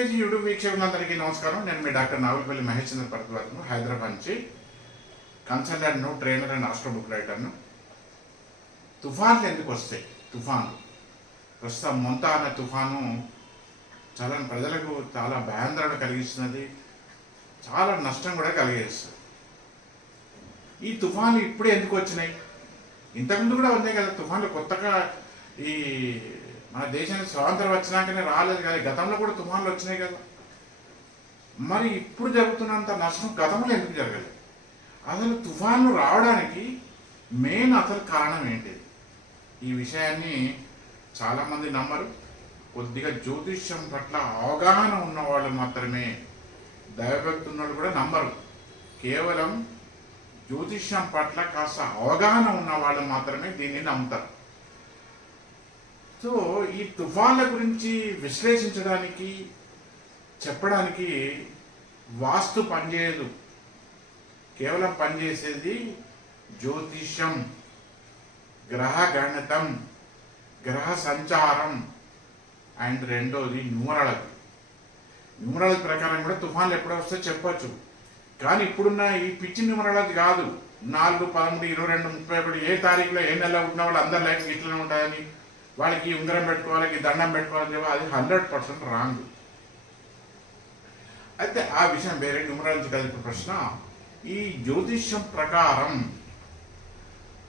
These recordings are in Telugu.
యూకేజీ యూట్యూబ్ వీక్షకులందరికీ నమస్కారం. నేను మీ డాక్టర్ నాగులపల్లి మహేష్ చంద్ర భరద్వాజ్ను హైదరాబాద్ నుంచి కన్సల్టెంట్ను ట్రైనర్ అండ్ ఆస్ట్రో బుక్ రైటర్ను తుఫాన్లు ఎందుకు వస్తాయి? తుఫాన్లు. ప్రస్తుతం మొంత అనే తుఫాను చాలా ప్రజలకు చాలా భయాందోళన కలిగిస్తున్నది. చాలా నష్టం కూడా కలిగేస్తుంది. ఈ తుఫాన్లు ఇప్పుడే ఎందుకు వచ్చినాయి? ఇంతకుముందు కూడా ఉన్నాయి కదా తుఫాన్లు. కొత్తగా ఈ మన దేశానికి స్వాతంత్రం వచ్చినాకనే రాలేదు కానీ గతంలో కూడా తుఫాన్లు వచ్చినాయి కదా. మరి ఇప్పుడు జరుగుతున్నంత నష్టం గతంలో ఎందుకు జరగలేదు? అసలు తుఫాన్లు రావడానికి మెయిన్ అసలు కారణం ఏంటి? ఈ విషయాన్ని చాలామంది నమ్మరు. కొద్దిగా జ్యోతిష్యం పట్ల అవగాహన ఉన్న వాళ్ళు మాత్రమే దైవభక్తి ఉన్నవాళ్ళు కూడా నమ్మరు. కేవలం జ్యోతిష్యం పట్ల కాస్త అవగాహన ఉన్న వాళ్ళు మాత్రమే దీన్ని నమ్ముతారు. సో ఈ తుఫాన్ల గురించి విశ్లేషించడానికి చెప్పడానికి వాస్తు పనిచేయదు కేవలం పనిచేసేది జ్యోతిష్యం గ్రహ గణితం గ్రహ సంచారం అండ్ రెండోది న్యూమరాలజీ. న్యూమరాలజీ ప్రకారం కూడా తుఫాన్లు ఎప్పుడో వస్తే చెప్పొచ్చు. కానీ ఇప్పుడున్న ఈ పిచ్చి న్యూమరాలజీ కాదు. నాలుగు పదమూడు ఇరవై రెండు ముప్పై ఒకటి ఏ తారీఖులో ఏ నెల ఉన్న వాళ్ళు అందరి లైఫ్ ఇట్లనే ఉంటాయని వాళ్ళకి ఉంగరం పెట్టుకోవాలి దండం పెట్టుకోవాలని చెప్పి అది హండ్రెడ్ పర్సెంట్ రాంగ్. అయితే ఆ విషయం వేరే న్యూమరాలజీ కాదు ప్రశ్న. ఈ జ్యోతిష్యం ప్రకారం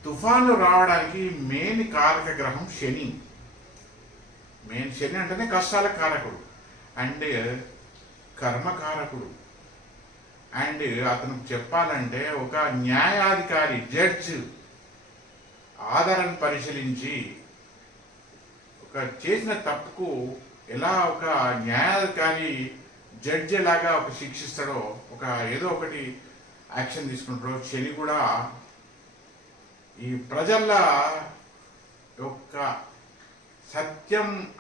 తుఫాన్లు రావడానికి మెయిన్ కారక గ్రహం శని. మెయిన్ శని అంటేనే కష్టాల కారకుడు. అండ్ కర్మకారకుడు అండ్ అతను చెప్పాలంటే ఒక న్యాయాధికారి జడ్జ్ ఆధారాన్ని పరిశీలించి చేసిన తప్పుకు ఎలా ఒక న్యాయాధికారి జడ్జి ఎలాగా ఒక శిక్షిస్తాడో ఒక ఏదో ఒకటి యాక్షన్ తీసుకుంటాడో శని కూడా ఈ ప్రజల యొక్క సత్యం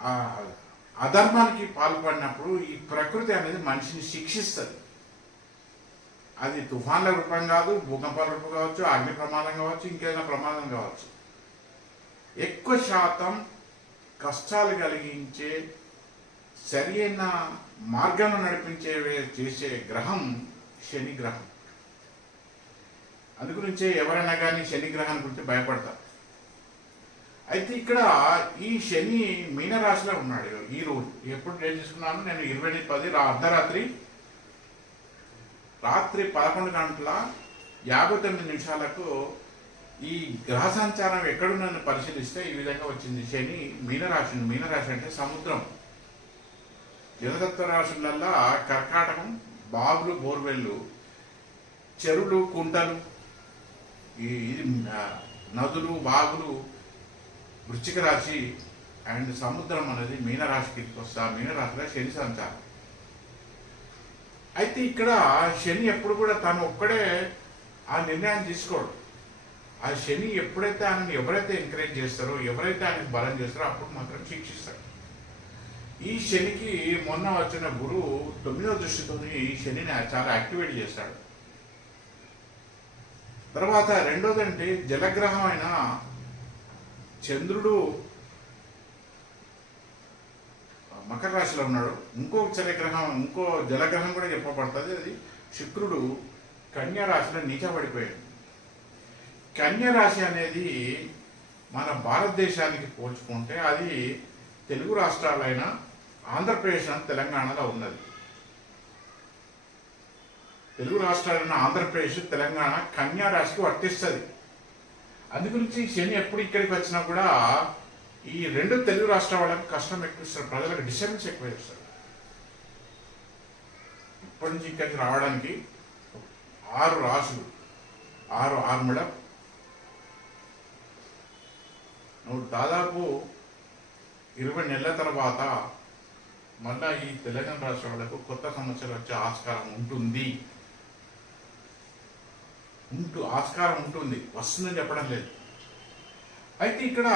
అధర్మానికి పాల్పడినప్పుడు ఈ ప్రకృతి అనేది మనిషిని శిక్షిస్తుంది. అది తుఫాన్ల రూపం కాదు భూకంపాల రూపం కావచ్చు అగ్ని ప్రమాదం కావచ్చు ఇంకేదైనా ప్రమాదం కావచ్చు. ఎక్కువ శాతం కష్టాలు కలిగించే సరైన మార్గంలో నడిపించే చేసే గ్రహం శని గ్రహం అందు గురించే ఎవరైనా కానీ శనిగ్రహాన్ని గురించి భయపడతారు. అయితే ఇక్కడ ఈ శని మీనరాశిలో ఉన్నాడు ఈ రోజు. ఎప్పుడు డేట్ చేసుకున్నాను నేను ఇరవై ఎనిమిది పది అర్ధరాత్రి. రాత్రి పదకొండు గంటల యాభై తొమ్మిది నిమిషాలకు ఈ గ్రహ సంచారం ఎక్కడున్నది పరిశీలిస్తే ఈ విధంగా వచ్చింది. శని మీనరాశి మీనరాశి అంటే సముద్రం. జలతత్వ రాశులల్లా కర్కాటకం బావులు బోర్వెల్లు చెరువులు కుంటలు ఈ ఇది నదులు బాగులు వృశ్చిక రాశి అండ్ సముద్రం అనేది మీనరాశికి వస్తా మీనరాశిలో శని సంచారం. అయితే ఇక్కడ శని ఎప్పుడు కూడా తను ఒక్కడే ఆ నిర్ణయాన్ని తీసుకోడు. ఆ శని ఎప్పుడైతే ఆయనని ఎవరైతే ఎంకరేజ్ చేస్తారో ఎవరైతే ఆయనకు బలం చేస్తారో అప్పుడు మాత్రం శిక్షిస్తాడు. ఈ శనికి మొన్న వచ్చిన గురువు తొమ్మిదో దృష్టితో ఈ శనిని చాలా యాక్టివేట్ చేస్తాడు. తర్వాత రెండోదంటే జలగ్రహం అయిన చంద్రుడు మకర రాశిలో ఉన్నాడు. ఇంకో జలగ్రహం ఇంకో జలగ్రహం కూడా చెప్పబడుతుంది. అది శుక్రుడు కన్యా రాశిలో నీచబడిపోయాడు. కన్య రాశి అనేది మన భారతదేశానికి పోల్చుకుంటే అది తెలుగు రాష్ట్రాలైన ఆంధ్రప్రదేశ్ అని తెలంగాణలో ఉన్నది. తెలుగు రాష్ట్రాలైన ఆంధ్రప్రదేశ్ తెలంగాణ కన్యా రాశికి వర్తిస్తుంది. అందుగురించి శని ఎప్పుడు ఇక్కడికి వచ్చినా కూడా ఈ రెండు తెలుగు రాష్ట్రాల వాళ్ళకి కష్టం ఎక్కువ ఇస్తారు ప్రజలకు డిస్టర్బెన్స్ ఎక్కువ ఇస్తారు ఇప్పటి నుంచి ఇక్కడికి రావడానికి ఆరు రాసులు ఆరు ఆరు నువ్వు దాదాపు ఇరవై నెలల తర్వాత మళ్ళా ఈ తెలంగాణ రాష్ట్ర వాళ్ళకు కొత్త సమస్యలు వచ్చే ఆస్కారం ఉంటుంది. ఉంటూ ఆస్కారం ఉంటుంది. వస్తుందని చెప్పడం లేదు. అయితే ఇక్కడ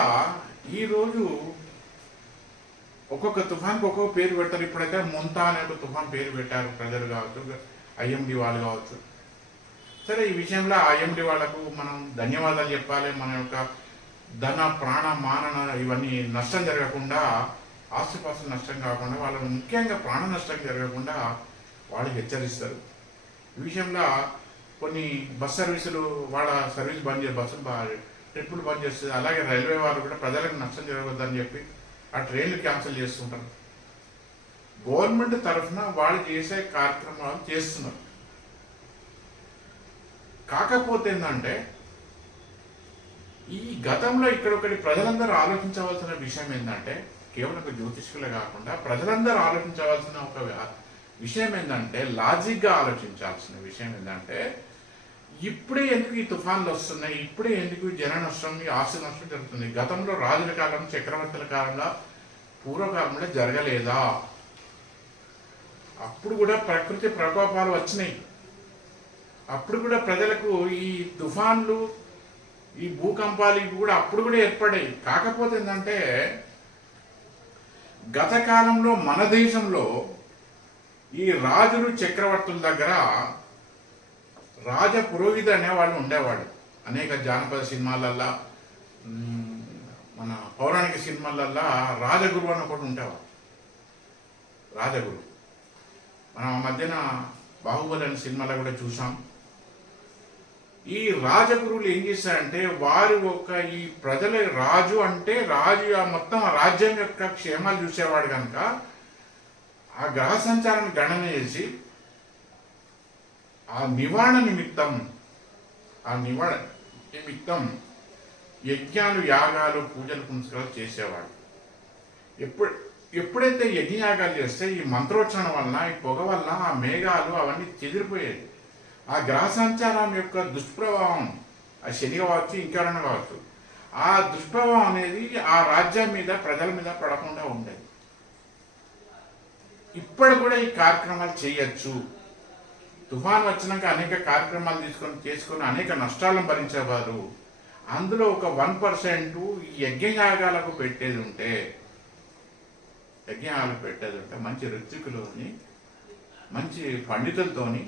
ఈరోజు ఒక్కొక్క తుఫాన్కి ఒక్కొక్క పేరు పెడతారు. ఇప్పుడైతే మొంతా అనే ఒక తుఫాన్ పేరు పెట్టారు ప్రజలు కావచ్చు ఐఎండి వాళ్ళు కావచ్చు. సరే ఈ విషయంలో ఐఎండి వాళ్ళకు మనం ధన్యవాదాలు చెప్పాలి. మన యొక్క ధన ప్రాణ మానన ఇవన్నీ నష్టం జరగకుండా ఆస్తిపాస్తులు నష్టం కాకుండా వాళ్ళని ముఖ్యంగా ప్రాణ నష్టం జరగకుండా వాళ్ళు హెచ్చరిస్తారు. ఈ విషయంలో కొన్ని బస్ సర్వీసులు వాళ్ళ సర్వీస్ బంద్ చేసి బస్సులు ట్రిప్పులు బంద్ చేస్తుంది అలాగే రైల్వే వారు కూడా ప్రజలకు నష్టం జరగవద్దని చెప్పి ఆ ట్రైన్లు క్యాన్సిల్ చేస్తుంటారు. గవర్నమెంట్ తరఫున వాళ్ళు చేసే కార్యక్రమాలు చేస్తున్నారు. కాకపోతే ఏంటంటే ఈ గతంలో ఇక్కడ ఒకటి ప్రజలందరూ ఆలోచించవలసిన విషయం ఏంటంటే కేవలం ఒక జ్యోతిష్కులే కాకుండా ప్రజలందరూ ఆలోచించవలసిన ఒక విషయం ఏంటంటే లాజిక్గా ఆలోచించాల్సిన విషయం ఏంటంటే ఇప్పుడే ఎందుకు ఈ తుఫాన్లు వస్తున్నాయి ఇప్పుడే ఎందుకు ఈ జన నష్టం ఈ ఆస్తి నష్టం జరుగుతుంది? గతంలో రాజుల కాలం చక్రవర్తుల కాలంలో పూర్వకాలంలో జరగలేదా? అప్పుడు కూడా ప్రకృతి ప్రకోపాలు వచ్చినాయి. అప్పుడు కూడా ప్రజలకు ఈ తుఫాన్లు ఈ భూకంపాలు ఇవి కూడా అప్పుడు కూడా ఏర్పడాయి. కాకపోతే ఏంటంటే గత కాలంలో మన దేశంలో ఈ రాజులు చక్రవర్తుల దగ్గర రాజ పురోహిత అనేవాళ్ళు ఉండేవాడు అనేక జానపద సినిమాలల్లా మన పౌరాణిక సినిమాలల్లా రాజగురు అని ఒకటి ఉండేవాడు. రాజగురు. మనం ఆ మధ్యన బాహుబలి అనే సినిమాలో కూడా చూసాం. ఈ రాజగురువులు ఏం చేశారంటే వారు ఒక ఈ ప్రజల రాజు అంటే రాజు ఆ మొత్తం ఆ రాజ్యం యొక్క క్షేమాలు చూసేవాడు కనుక ఆ గ్రహ సంచారాన్ని గణన చేసి ఆ నివారణ నిమిత్తం ఆ నివారణ నిమిత్తం యజ్ఞాలు యాగాలు పూజలు పునస్కారాలు చేసేవాడు. ఎప్పుడు ఎప్పుడైతే యజ్ఞయాగాలు చేస్తే ఈ మంత్రోచ్చరణ వలన ఈ పొగ వలన ఆ మేఘాలు అవన్నీ చెదిరిపోయేది ఆ గ్రహ సంచారం యొక్క దుష్ప్రభావం ఆ శని కావచ్చు ఇంకెవరైనా కావచ్చు. ఆ దుష్ప్రభావం అనేది ఆ రాజ్యం మీద ప్రజల మీద పడకుండా ఉండేది. ఇప్పుడు కూడా ఈ కార్యక్రమాలు చేయొచ్చు. తుఫాన్ వచ్చినాక అనేక కార్యక్రమాలు తీసుకొని చేసుకొని అనేక నష్టాలను భరించేవారు. అందులో ఒక వన్ పర్సెంట్ ఈ యజ్ఞయాగాలకు పెట్టేది ఉంటే యజ్ఞయాగాలకు పెట్టేది ఉంటే మంచి రుచికులతోని మంచి పండితులతోని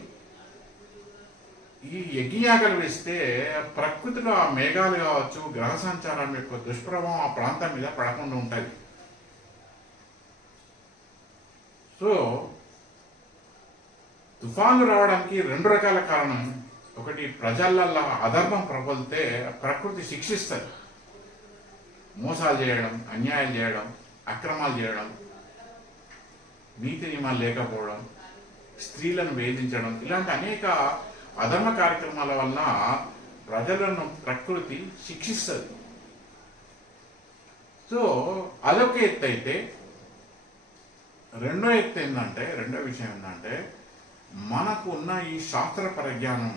ఈ యజ్ఞయాగాలు వేస్తే ప్రకృతిలో ఆ మేఘాలు కావచ్చు గ్రహ సంచారం యొక్క దుష్ప్రభావం ఆ ప్రాంతం మీద పడకుండా ఉంటుంది సో తుఫాన్లు రావడానికి రెండు రకాల కారణం. ఒకటి ప్రజలల్లో అధర్మం ప్రబలితే ప్రకృతి శిక్షిస్తుంది. మోసాలు చేయడం అన్యాయాలు చేయడం అక్రమాలు చేయడం నీతి నియమాలు లేకపోవడం స్త్రీలను వేధించడం ఇలాంటి అనేక అధర్మ కార్యక్రమాల వలన ప్రజలను ప్రకృతి శిక్షిస్తుంది. సో అదొక ఎత్తు అయితే రెండో ఎత్తు ఏంటంటే రెండో విషయం ఏంటంటే మనకు ఉన్న ఈ శాస్త్ర పరిజ్ఞానం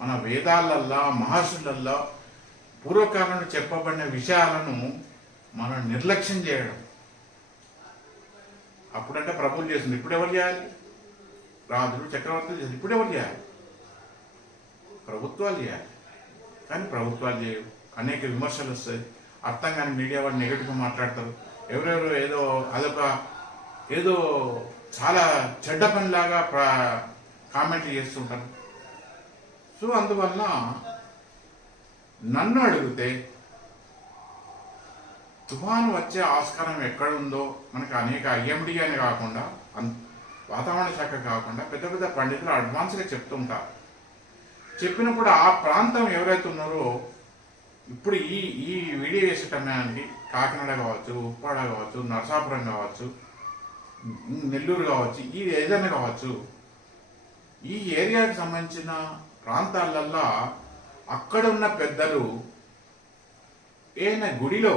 మన వేదాలల్లా మహర్షులల్లా పూర్వకాలంలో చెప్పబడిన విషయాలను మనం నిర్లక్ష్యం చేయడం. అప్పుడంటే ప్రభులు చేసింది ఇప్పుడు ఎవరు చేయాలి? రాజులు చక్రవర్తులు చేసింది ఇప్పుడు ఎవరు చేయాలి? ప్రభుత్వాలు చేయాలి. కానీ ప్రభుత్వాలు చేయవు. అనేక విమర్శలు వస్తాయి. అర్థం కాని మీడియా వాళ్ళు నెగిటివ్గా మాట్లాడతారు. ఎవరెవరు ఏదో అదొక ఏదో చాలా చెడ్డ పనిలాగా ప్ర కామెంట్లు చేస్తుంటారు సో అందువల్ల నన్ను అడిగితే తుఫాను వచ్చే ఆస్కారం ఎక్కడ ఉందో మనకు అనేక ఐఎండి అని కాకుండా వాతావరణ శాఖ కాకుండా పెద్ద పెద్ద పండితులు అడ్వాన్స్గా చెప్తుంటారు చెప్పినప్పుడు ఆ ప్రాంతం ఎవరైతే ఉన్నారో ఇప్పుడు ఈ ఈ వీడియో చేసేటమే అండి. కాకినాడ కావచ్చు ఉప్పాడ కావచ్చు నరసాపురం కావచ్చు నెల్లూరు కావచ్చు ఇది ఏదైనా కావచ్చు. ఈ ఏరియాకి సంబంధించిన ప్రాంతాలల్లో అక్కడ ఉన్న పెద్దలు ఏదైనా గుడిలో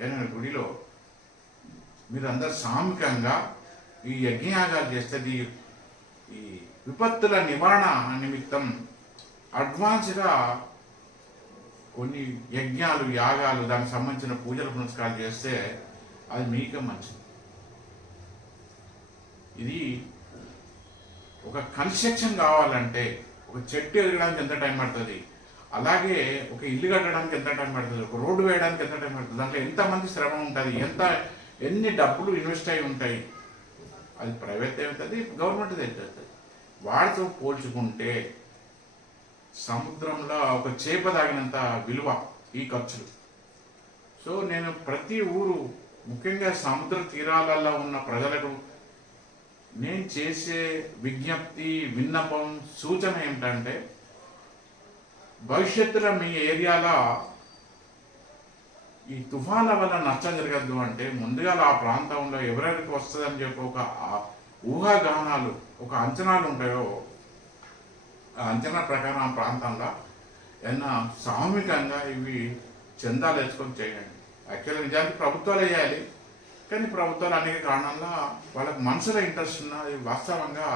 ఏదైనా గుడిలో మీరందరూ సామూహికంగా ఈ యజ్ఞయాగాలు చేస్తే ఈ విపత్తుల నివారణ నిమిత్తం అడ్వాన్స్గా కొన్ని యజ్ఞాలు యాగాలు దానికి సంబంధించిన పూజలు పునస్కారాలు చేస్తే అది మీకే మంచిది. ఇది ఒక కన్స్ట్రక్షన్ కావాలంటే ఒక చెట్టు ఎదగడానికి ఎంత టైం పడుతుంది? అలాగే ఒక ఇల్లు కట్టడానికి ఎంత టైం పడుతుంది? ఒక రోడ్డు వేయడానికి ఎంత టైం పడుతుంది? దాంట్లో ఎంతమంది శ్రమ ఉంటుంది? ఎంత ఎన్ని డబ్బులు ఇన్వెస్ట్ అయి ఉంటాయి? అది ప్రైవేట్ అవుతుంది? గవర్నమెంట్ అవుతుంది. వాడితో పోల్చుకుంటే సముద్రంలో ఒక చేప తాగినంత విలువ ఈ ఖర్చులు. సో నేను ప్రతి ఊరు ముఖ్యంగా సముద్ర తీరాలలో ఉన్న ప్రజలకు నేను చేసే విజ్ఞప్తి విన్నపం సూచన ఏమిటంటే భవిష్యత్తులో మీ ఏరియాలో ఈ తుఫాన్ల వల్ల నష్టం జరగద్దు అంటే ముందుగా ఆ ప్రాంతంలో ఎవరెవరికి వస్తుందని చెప్పి ఒక ఊహాగానాలు ఒక అంచనాలు ఉంటాయో ఆ అంచనా ప్రకారం ఆ ప్రాంతంలో ఏమన్నా సామూహికంగా ఇవి చందాలు వేసుకొని చేయండి. యాక్చువల్గా నిజానికి ప్రభుత్వాలు వేయాలి. కానీ ప్రభుత్వాలు అనేక కారణాల వాళ్ళకి మనసులో ఇంట్రెస్ట్ ఉన్న వాస్తవంగా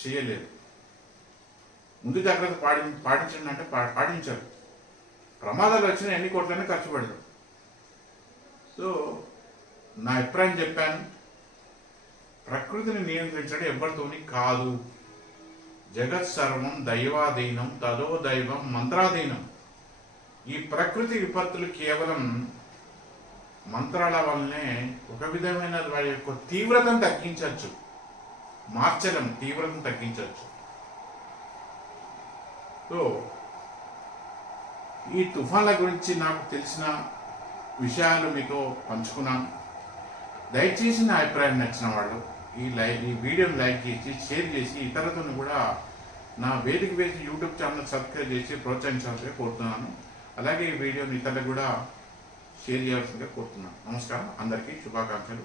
చేయలేదు. ముందు జాగ్రత్త పాటి పాటించండి అంటే పాటించారు ప్రమాదాలు వచ్చిన ఎన్ని కోట్లనే ఖర్చు పెడతారు సో నా అభిప్రాయం చెప్పాను. ప్రకృతిని నియంత్రించడం ఎవరితోని కాదు. జగత్ సర్వం దైవాధీనం తదో దైవం మంత్రాధీనం. ఈ ప్రకృతి విపత్తులు కేవలం మంత్రాల వల్లనే ఒక విధమైన వారి యొక్క తీవ్రతను తగ్గించవచ్చు. మార్చడం తీవ్రతను తగ్గించవచ్చు. సో ఈ తుఫాన్ల గురించి నాకు తెలిసిన విషయాలు మీతో పంచుకున్నాను. దయచేసి నా అభిప్రాయం నచ్చిన వాళ్ళు ఈ లైక్ ఈ వీడియోని లైక్ చేసి షేర్ చేసి ఇతరులతో కూడా నా వేదిక వేసి యూట్యూబ్ ఛానల్ సబ్స్క్రైబ్ చేసి ప్రోత్సహించాల్సిందిగా కోరుతున్నాను. అలాగే ఈ వీడియోని ఇతరులకు కూడా షేర్ చేయాల్సిందిగా కోరుతున్నాను. నమస్కారం. అందరికీ శుభాకాంక్షలు.